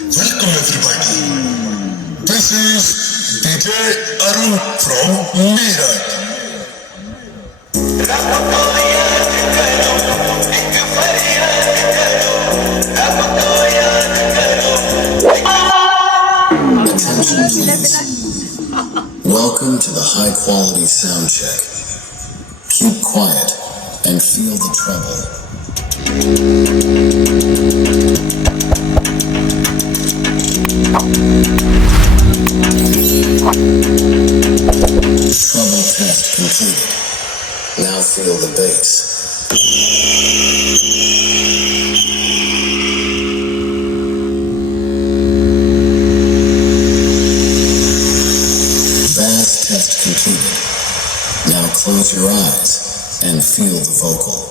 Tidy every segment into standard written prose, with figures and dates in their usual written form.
Welcome everybody. This is DJ Arun from Meerut. Attention please. Welcome to the high quality sound check. Keep quiet and feel the treble. Treble test completed. Now feel the bass. Bass test completed. Now close your eyes and feel the vocal.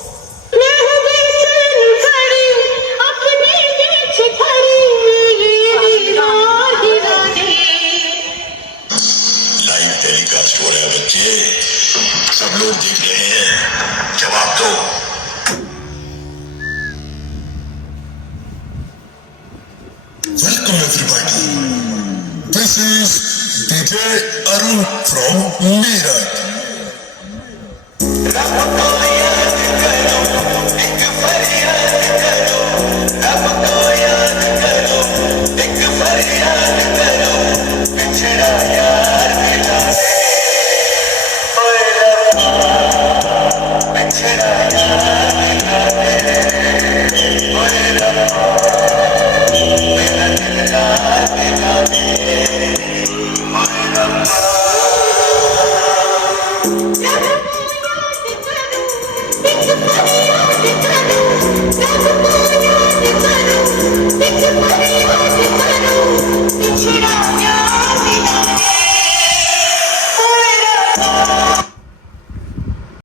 Live telecast हो रहा है बच्चे, सब लोग देख रहे हैं, जवाब दो। Welcome everybody. This is DJ Arun from Meerut.